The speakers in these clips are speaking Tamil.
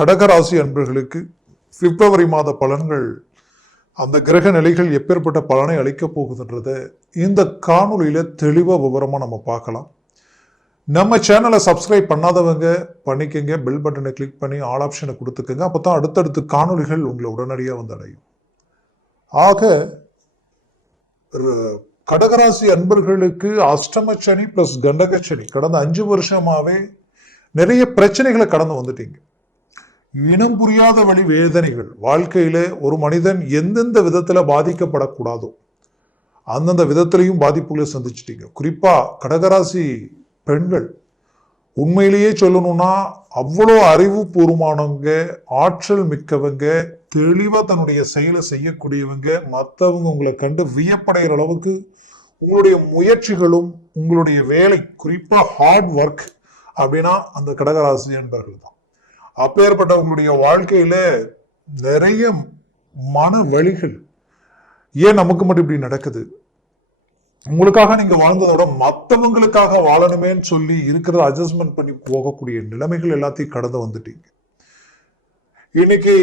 கடகராசி அன்பர்களுக்கு பிப்ரவரி மாத பலன்கள் அந்த கிரக நிலைகள் எப்பேற்பட்ட பலனை அளிக்கப் போகுதுன்றத இந்த காணொளியில தெளிவாக விவரமாக நம்ம பார்க்கலாம். நம்ம சேனலை சப்ஸ்கிரைப் பண்ணாதவங்க பண்ணிக்கங்க. பெல் பட்டனை கிளிக் பண்ணி ஆல் ஆப்ஷனை கொடுத்துக்கோங்க. அப்போ தான் அடுத்தடுத்து காணொளிகள் உங்களை உடனடியாக வந்து அடையும். ஆக கடகராசி அன்பர்களுக்கு அஷ்டமச்சனி ப்ளஸ் கண்டகச்சனி கடந்த அஞ்சு வருஷமாகவே நிறைய பிரச்சனைகளை கடந்து வந்துட்டீங்க. இனம் புரியாத வழி வேதனைகள். வாழ்க்கையில் ஒரு மனிதன் எந்தெந்த விதத்தில் பாதிக்கப்படக்கூடாதோ அந்தந்த விதத்திலையும் பாதிப்புகளை சந்திச்சிட்டீங்க. குறிப்பாக கடகராசி பெண்கள் உண்மையிலேயே சொல்லணும்னா அவ்வளோ அறிவுபூர்வமானவங்க ஆற்றல் மிக்கவங்க தெளிவாக தன்னுடைய செயலை செய்யக்கூடியவங்க மற்றவங்க உங்களை கண்டு வியப்படைகிற அளவுக்கு உங்களுடைய முயற்சிகளும் உங்களுடைய வேலை குறிப்பாக ஹார்ட் ஒர்க் அப்படின்னா அந்த கடகராசி என்பவர்கள் தான் அப்பேற்பட்ட உங்களுடைய வாழ்க்கையில நிறைய மன வழிகள். ஏன் நமக்கு மட்டும் இப்படி நடக்குது? உங்களுக்காக நீங்க வாழ்ந்ததோட மற்றவங்களுக்காக வாழணுமேன்னு சொல்லி இருக்கிறத அட்ஜஸ்ட்மெண்ட் பண்ணி போகக்கூடிய நிலைமைகள் எல்லாத்தையும் கடந்து வந்துட்டீங்க. இன்னைக்கு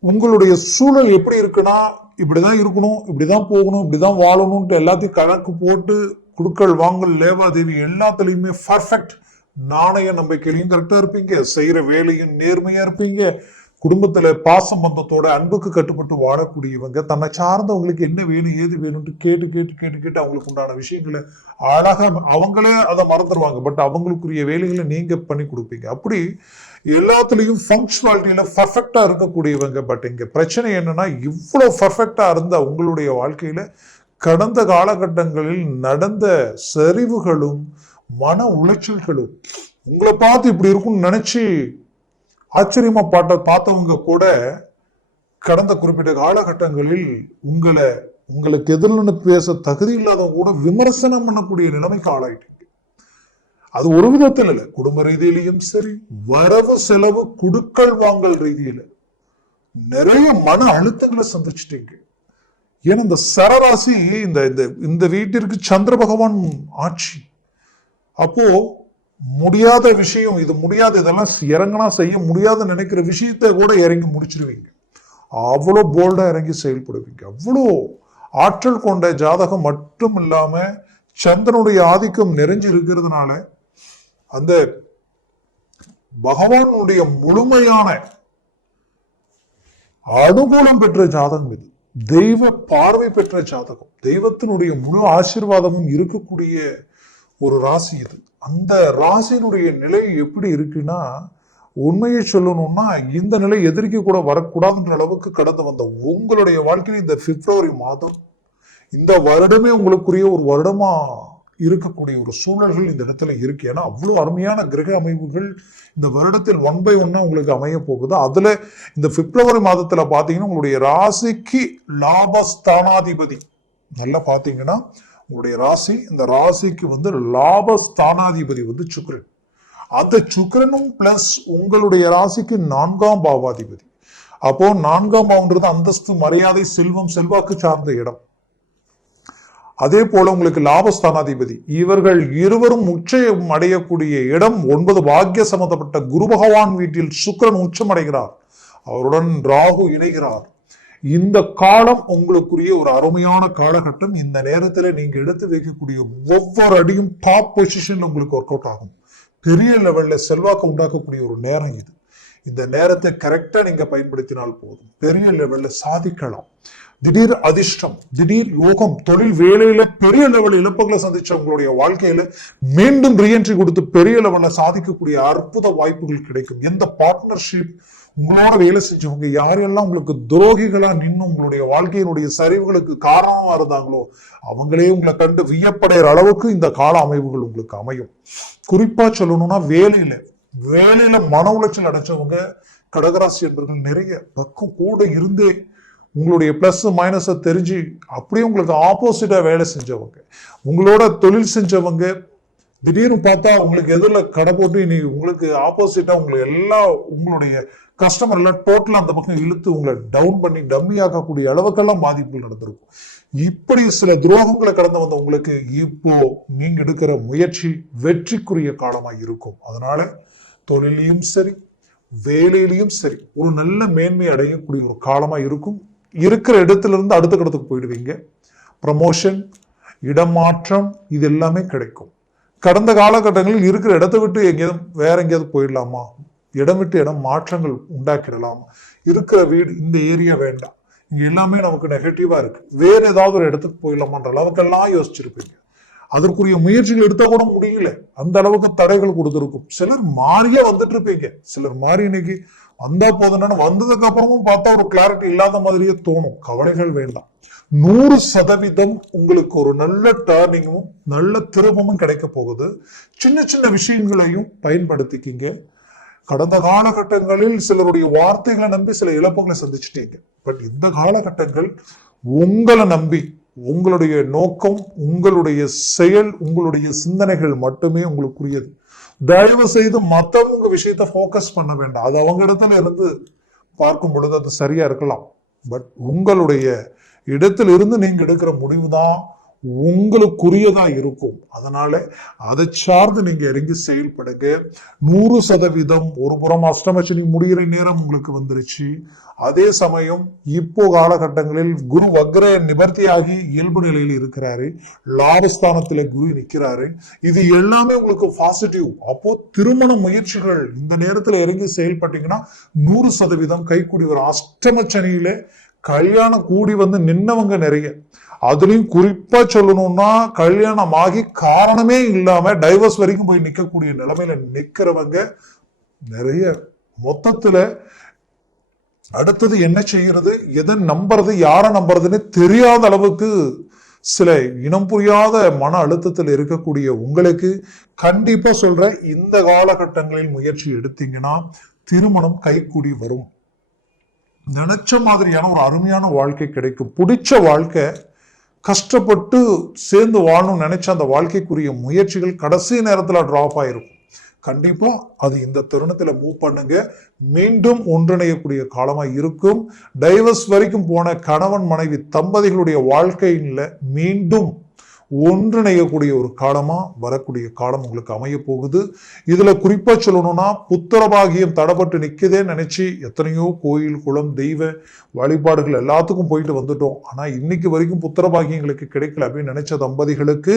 உங்களுடைய சூழல் எப்படி இருக்குன்னா இப்படிதான் இருக்கணும் இப்படிதான் போகணும் இப்படிதான் வாழணும்ட்டு எல்லாத்தையும் கணக்கு போட்டு குடுக்கல் வாங்கல் லேவாதேவி எல்லாத்துலேயுமே பர்ஃபெக்ட் நாணய நம்பிக்கையிலையும் கரெக்டா இருப்பீங்க. செய்யற வேலையும் நேர்மையா இருப்பீங்க. குடும்பத்துல பாசம் பந்தத்தோட அன்புக்கு கட்டுப்பட்டு வாழக்கூடியவங்க தன்னை சார்ந்தவங்களுக்கு என்ன வேணும் ஏது வேணும்னு கேட்டு கேட்டு கேட்டு கேட்டு அவங்களுக்கு உண்டான விஷயங்களை அழகா அவங்களே அதை மறந்துடுவாங்க பட் அவங்களுக்குரிய வேலைகளை நீங்க பண்ணி கொடுப்பீங்க. அப்படி எல்லாத்துலேயும் ஃபங்க்ஷனாலிட்டியில பர்ஃபெக்டா இருக்கக்கூடியவங்க. பட் இங்க பிரச்சனை என்னன்னா இவ்வளோ பர்ஃபெக்டா இருந்த உங்களுடைய வாழ்க்கையில கடந்த காலகட்டங்களில் நடந்த சரிவுகளும் மன உளைச்சல்களும் உங்களை பார்த்து இப்படி இருக்கும்னு நினைச்சு ஆச்சரியமா பாட்ட பார்த்தவங்க கூட கடந்த குறிப்பிட்ட காலகட்டங்களில் உங்களை உங்களுக்கு எதிர்னு பேச தகுதி இல்லாதவங்க கூட விமர்சனம் பண்ணக்கூடிய நிலைமைக்கு ஆளாயிட்டீங்க. அது ஒரு விதத்தில் இல்லை. குடும்ப ரீதியிலையும் சரி வரவு செலவு குடுக்கல் வாங்கல் ரீதியில நிறைய மன அழுத்தங்களை சந்திச்சிட்டீங்க. ஏன்னா இந்த சரராசி இந்த இந்த இந்த வீட்டிற்கு சந்திர பகவான் ஆட்சி. அப்போ முடியாத விஷயம் இது முடியாத இதெல்லாம் இறங்கினா செய்ய முடியாத நினைக்கிற விஷயத்தை கூட இறங்கி முடிச்சிருவீங்க. அவ்வளோ போல்டா இறங்கி செயல்படுவீங்க. அவ்வளோ ஆற்றல் கொண்ட ஜாதகம் மட்டும் இல்லாம சந்திரனுடைய ஆதிக்கம் நிறைஞ்சு இருக்கிறதுனால அந்த பகவானுடைய முழுமையான அனுகூலம் பெற்ற ஜாதகம் இது. தெய்வ பார்வை பெற்ற ஜாதகம். தெய்வத்தினுடைய முழு ஆசீர்வாதமும் இருக்கக்கூடிய ஒரு ராசி இது. அந்த ராசியினுடைய நிலை எப்படி இருக்குன்னா உண்மையை சொல்லணும்னா இந்த நிலை எதிர்க்க கூட வரக்கூடாதுன்ற அளவுக்கு கடந்து வந்த உங்களுடைய வாழ்க்கையில் இந்த பிப்ரவரி மாதம் இந்த வருடமே உங்களுக்குரிய ஒரு வருடமா இருக்கக்கூடிய ஒரு சூழல்கள் இந்த இடத்துல இருக்கு. ஏன்னா அவ்வளோ அருமையான கிரக அமைப்புகள் இந்த வருடத்தில் ஒன் பை ஒன்னா உங்களுக்கு அமைய போகுது. அதுல இந்த பிப்ரவரி மாதத்துல பாத்தீங்கன்னா உங்களுடைய ராசிக்கு லாபஸ்தானாதிபதி. நல்லா பாத்தீங்கன்னா உங்களுடைய ராசி இந்த ராசிக்கு வந்து லாபஸ்தானாதிபதி வந்து சுக்கிரன். அந்த சுக்கரனும் பிளஸ் உங்களுடைய ராசிக்கு நான்காம் பாவாதிபதி. அப்போ நான்காம் பாவன்றது அந்தஸ்து மரியாதை செல்வம் செல்வாக்கு சார்ந்த இடம். அதே போல உங்களுக்கு லாபஸ்தானாதிபதி. இவர்கள் இருவரும் உச்சம் அடையக்கூடிய இடம் ஒன்பது பாக்கிய சம்பந்தப்பட்ட குரு பகவான் வீட்டில் சுக்கரன் உச்சம் அடைகிறார். அவருடன் ராகு இணைகிறார். இந்த காலம் உங்களுக்குரிய ஒரு அருமையான காலகட்டம். இந்த நேரத்துல நீங்க எடுத்து வைக்கக்கூடிய ஒவ்வொரு அடியும் டாப் பொசிஷன்ல உங்களுக்கு ஒர்க் அவுட் ஆகும். பெரிய லெவல்ல செல்வாக்கு உண்டாக்கக்கூடிய ஒரு நேரம் இது. இந்த நேரத்தை கரெக்டா நீங்க பயன்படுத்தினால் போதும். பெரிய லெவல்ல சாதிக்கலாம். திடீர் அதிர்ஷ்டம் திடீர் யோகம் தொழில் வேலையில பெரிய லெவல் இழப்புகளை சந்திச்சவங்களுடைய வாழ்க்கையில மீண்டும் ரீஎன்ட்ரி கொடுத்து பெரிய லெவல்ல சாதிக்கக்கூடிய அற்புத வாய்ப்புகள் கிடைக்கும். எந்த பார்ட்னர்ஷிப் உங்களோட வேலை செஞ்சவங்க யாரெல்லாம் உங்களுக்கு துரோகிகளா நின்று உங்களுடைய வாழ்க்கையினுடைய சரிவுகளுக்கு காரணமா இருந்தாங்களோ அவங்களே உங்களை கண்டு வியப்படைகிற அளவுக்கு இந்த கால அமைவுகள் உங்களுக்கு அமையும். குறிப்பா சொல்லணும்னா வேலையில வேலையில மன உளைச்சல் அடைச்சவங்க கடகராசி என்பவர்கள் நிறைய பக்கம் கூட இருந்தே உங்களுடைய பிளஸ் மைனஸை தெரிஞ்சு அப்படியே உங்களுக்கு ஆப்போசிட்டா வேலை செஞ்சவங்க உங்களோட தொழில் செஞ்சவங்க திடீர்னு பார்த்தா உங்களுக்கு எதிரில் கடை போட்டு இன்னைக்கு உங்களுக்கு ஆப்போசிட்டா உங்களை எல்லா உங்களுடைய கஸ்டமரில் டோட்டலாக அந்த பக்கம் இழுத்து உங்களை டவுன் பண்ணி டம்மி ஆக்கக்கூடிய அளவுக்கெல்லாம் பாதிப்புகள் நடந்திருக்கும். இப்படி சில துரோகங்களை கடந்து வந்த உங்களுக்கு இப்போ நீங்க எடுக்கிற முயற்சி வெற்றிக்குரிய காலமாக இருக்கும். அதனால தொழிலையும் சரி வேலையிலையும் சரி ஒரு நல்ல மேன்மை அடையக்கூடிய ஒரு காலமாக இருக்கும். இருக்கிற இடத்துல இருந்து அடுத்த இடத்துக்கு போயிடுவீங்க. ப்ரமோஷன் இடமாற்றம் இது எல்லாமே கிடைக்கும். கடந்த காலகட்டங்களில் இருக்கிற இடத்தை விட்டு எங்கேயாவது வேற எங்கேயாவது போயிடலாமா? இடம் விட்டு இடம் மாற்றங்கள் உண்டாக்கிடலாமா. இருக்கிற வீடு இந்த ஏரியா வேண்டாம். இங்கே எல்லாமே நமக்கு நெகட்டிவாக இருக்குது வேற ஏதாவது ஒரு இடத்துக்கு போயிடலாமான்ற அளவுக்கெல்லாம் யோசிச்சிருப்பீங்க. அதற்குரிய முயற்சிகள் எடுத்தால் கூட முடியல. அந்த அளவுக்கு தடைகள் கொடுத்துருக்கும். சிலர் மாறியே வந்துட்டு இருப்பீங்க சிலர் மாறி இன்னைக்கு வந்தா போதுன்னு வந்ததுக்கு அப்புறமும் பார்த்தா ஒரு கிளாரிட்டி இல்லாத மாதிரியே தோணும். கவலைகள் வேண்டாம். நூறு சதவீதம் உங்களுக்கு ஒரு நல்ல டேர்னிங்கும் நல்ல திரும்பமும் கிடைக்க போகுது. சின்ன சின்ன விஷயங்களையும் பயன்படுத்திக்கிங்க. கடந்த காலகட்டங்களில் சிலருடைய வார்த்தைகளை நம்பி சில இழப்புகளை சந்திச்சிட்டீங்க. பட் இந்த காலகட்டங்கள் உங்களை நம்பி உங்களுடைய நோக்கம் உங்களுடைய செயல் உங்களுடைய சிந்தனைகள் மட்டுமே உங்களுக்குரியது. தயவு செய்து மற்றவங்க விஷயத்த ஃபோக்கஸ் பண்ண வேண்டாம். அது அவங்க இடத்துல இருந்து பார்க்கும் பொழுது அது சரியா இருக்கலாம். பட் உங்களுடைய இடத்துல இருந்து நீங்க எடுக்கிற முடிவு தான் உங்களுக்குரியதா இருக்கும். அதனால அதை சார்ந்து நீங்க இறங்கி செயல்படுங்க. நூறு சதவீதம் ஒரு புறம் அஷ்டமச்சனி முடிகிற நேரம் உங்களுக்கு வந்துருச்சு. அதே சமயம் இப்போ காலகட்டங்களில் குரு வக்ர நிவர்த்தியாகி இயல்பு நிலையில் இருக்கிறாரு. லாபஸ்தானத்துல குரு நிக்கிறாரு இது எல்லாமே உங்களுக்கு பாசிட்டிவ் அப்போ திருமண முயற்சிகள் இந்த நேரத்துல இறங்கி செயல்பட்டீங்கன்னா நூறு சதவீதம் கைக்கூடி வரும். அஷ்டமச்சனியில கல்யாணம் கூடி வந்து நின்னவங்க நிறைய. அதுலயும் குறிப்பா சொல்லணும்னா கல்யாணம் ஆகி காரணமே இல்லாம டைவர்ஸ் வரைக்கும் போய் நிக்கக்கூடிய நிலைமையில நிக்கிறவங்க நிறைய. மொத்தத்துல அடுத்தது என்ன செய்யறது எதை நம்புறது யாரை நம்புறதுன்னு தெரியாத அளவுக்கு சில இனம் புரியாத மன அழுத்தத்தில் இருக்கக்கூடிய உங்களுக்கு கண்டிப்பா சொல்ற இந்த காலகட்டங்களில் முயற்சி எடுத்தீங்கன்னா திருமணம் கைக்கூடி வரும். நினச்ச மாதிரியான ஒரு அருமையான வாழ்க்கை கிடைக்கும். பிடிச்ச வாழ்க்கை கஷ்டப்பட்டு சேர்ந்து வாழணும்னு நினச்ச அந்த வாழ்க்கைக்குரிய முயற்சிகள் கடைசி நேரத்தில் ட்ராப் ஆகிருக்கும் கண்டிப்பாக அது இந்த தருணத்தில் மூவ் பண்ணுங்க. மீண்டும் ஒன்றிணையக்கூடிய காலமாக இருக்கும். டைவர்ஸ் வரைக்கும் போன கணவன் மனைவி தம்பதிகளுடைய வாழ்க்கையில் மீண்டும் ஒன்றிணையக்கூடிய ஒரு காலமாக வரக்கூடிய காலம் உங்களுக்கு அமைய போகுது. இதில் குறிப்பாக சொல்லணும்னா புத்திரபாகியம் தடப்பட்டு நிற்கதே நினச்சி எத்தனையோ கோயில் குளம் தெய்வ வழிபாடுகள் எல்லாத்துக்கும் போயிட்டு வந்துட்டோம். ஆனால் இன்னைக்கு வரைக்கும் புத்திரபாகியங்களுக்கு கிடைக்கல அப்படின்னு நினைச்ச தம்பதிகளுக்கு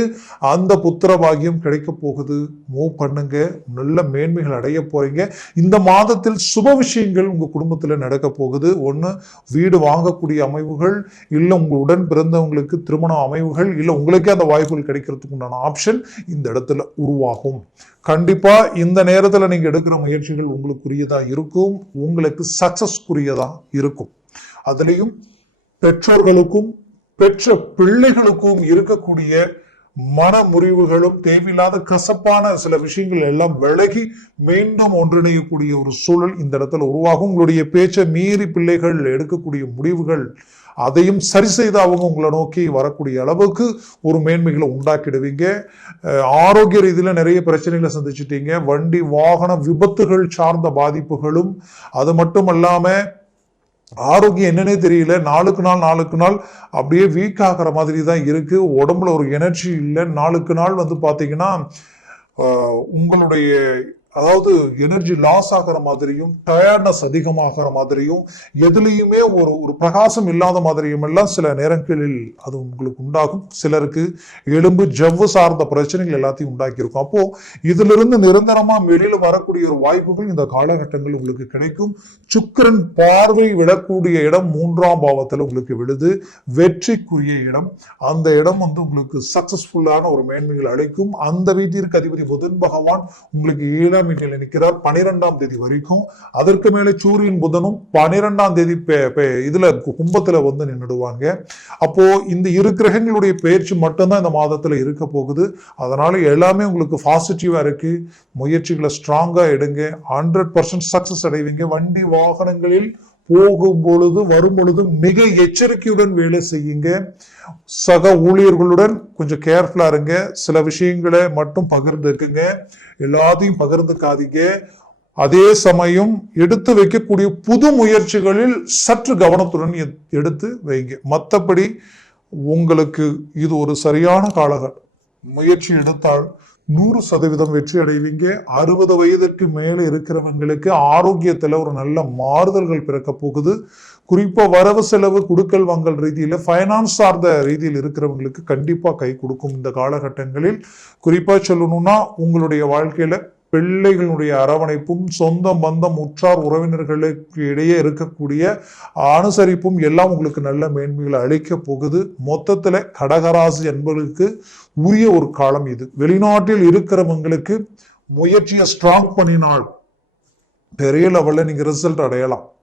அந்த புத்திரபாகியம் கிடைக்க போகுது. மூவ் பண்ணுங்க. நல்ல மேன்மைகள் அடைய போகிறீங்க இந்த மாதத்தில் சுப விஷயங்கள் உங்கள் குடும்பத்தில் நடக்க போகுது. ஒன்று வீடு வாங்கக்கூடிய அமைவுகள் இல்லை உங்களுடன் உடன் பிறந்தவங்களுக்கு திருமண அமைவுகள் இல்லை உங்களுக்கே அந்த வாய்ப்புகள் கிடைக்கிறதுக்கு உண்டான ஆப்ஷன் இந்த இடத்துல உருவாகும். கண்டிப்பா இந்த நேரத்தில் நீங்க எடுக்கிற முயற்சிகள் உங்களுக்குரியதாக இருக்கும். உங்களுக்கு சக்சஸ்க்குரியதா இருக்கும். அதுலேயும் பெற்றோர்களுக்கும் பெற்ற பிள்ளைகளுக்கும் இருக்கக்கூடிய மன முறிவுகளும் தேவையில்லாத கசப்பான சில விஷயங்கள் எல்லாம் விலகி மீண்டும் ஒன்றிணையக்கூடிய ஒரு சூழல் இந்த இடத்துல உருவாகும். உங்களுடைய பேச்சை மீறி பிள்ளைகள் எடுக்கக்கூடிய முடிவுகள் அதையும் சரி செய்து அவங்க உங்களை நோக்கி வரக்கூடிய அளவுக்கு ஒரு மேன்மைகளை உண்டாக்கிடுவீங்க. ஆரோக்கிய ரீதியில் நிறைய பிரச்சனைகளை சந்திச்சிட்டீங்க. வண்டி வாகன விபத்துகள் சார்ந்த பாதிப்புகளும் அது மட்டும் இல்லாமல் ஆரோக்கியம் என்னன்னே தெரியல. நாளுக்கு நாள் நாளுக்கு நாள் அப்படியே வீக் ஆகிற மாதிரி தான் இருக்குது உடம்புல ஒரு எனர்ஜி இல்லை. நாளுக்கு நாள் வந்து பார்த்தீங்கன்னா உங்களுடைய அதாவது எனர்ஜி லாஸ் ஆகிற மாதிரியும் டயர்ட்னஸ் அதிகமாகிற மாதிரியும் எதுலேயுமே ஒரு ஒரு பிரகாசம் இல்லாத மாதிரியும் எல்லாம் சில நேரங்களில் அது உங்களுக்கு உண்டாகும். சிலருக்கு எலும்பு ஜவ்வு சார்ந்த பிரச்சனைகள் எல்லாத்தையும் உண்டாக்கியிருக்கும். அப்போ இதிலிருந்து நிரந்தரமா வெளியில் வரக்கூடிய ஒரு வாய்ப்புகள் இந்த காலகட்டங்கள் உங்களுக்கு கிடைக்கும். சுக்கிரன் பார்வை விடக்கூடிய இடம் மூன்றாம் பாவத்தில் உங்களுக்கு விழுது. வெற்றிக்குரிய இடம். அந்த இடம் வந்து உங்களுக்கு சக்சஸ்ஃபுல்லான ஒரு மேன்மைகள் அளிக்கும். அந்த வீட்டிற்கு அதிபதி புதன் பகவான் உங்களுக்கு ஏழாம் வீட்டில் நிற்கிறார். பனிரெண்டாம் தேதி வரைக்கும் அதற்கு மேலே சூரியன் புதனும் பனிரெண்டாம் தேதி பே- பே- இதுல கும்பத்துல வந்து நின்றுடுவாங்க அப்போ இந்த இரு கிரகங்களுடைய பயிற்சி மட்டும்தான் இந்த மாதத்துல இருக்க போகுது. அதனால எல்லாமே உங்களுக்கு பாசிட்டிவா இருக்கு. முயற்சிகளை ஸ்ட்ராங்கா எடுங்க. ஹண்ட்ரட் பர்சன்ட் சக்சஸ் அடைவீங்க. வண்டி வாகனங்களில் போகும் பொழுது வரும் பொழுது மிக எச்சரிக்கையுடன் வேலை செய்யுங்க. சக ஊழியர்களுடன் கொஞ்சம் கேர்ஃபுல்லாக இருங்க. சில விஷயங்களை மட்டும் பகிர்ந்துக்குங்க. எல்லாத்தையும் பகிர்ந்துக்காதீங்க. அதே சமயம் எடுத்து வைக்கக்கூடிய புது முயற்சிகளில் சற்று கவனத்துடன் எடுத்து வைங்க. மற்றபடி உங்களுக்கு இது ஒரு சரியான காலகட்டம். முயற்சி எடுத்தால் நூறு சதவீதம் வெற்றி அடைவீங்க. அறுபது வயதிற்கு மேலே இருக்கிறவங்களுக்கு ஆரோக்கியத்தில் ஒரு நல்ல மாறுதல்கள் பிறக்க போகுது. குறிப்பாக வரவு செலவு குடுக்கல் வாங்கல் ரீதியில் ஃபைனான்ஸ் சார்ந்த ரீதியில் இருக்கிறவங்களுக்கு கண்டிப்பாக கை கொடுக்கும் இந்த காலகட்டங்களில். குறிப்பாக சொல்லணும்னா உங்களுடைய வாழ்க்கையில் பிள்ளைகளுடைய அரவணைப்பும் சொந்த பந்தம் உற்றார் உறவினர்களுக்கு இடையே இருக்கக்கூடிய அனுசரிப்பும் எல்லாம் உங்களுக்கு நல்ல மேன்மைகளை அளிக்க போகுது. மொத்தத்தில் கடகராசி என்பவர்களுக்கு உரிய ஒரு காலம் இது. வெளிநாட்டில் இருக்கிறவங்களுக்கு முயற்சியை ஸ்ட்ராங் பண்ணினால் பெரிய லெவலில் நீங்கள் ரிசல்ட் அடையலாம்.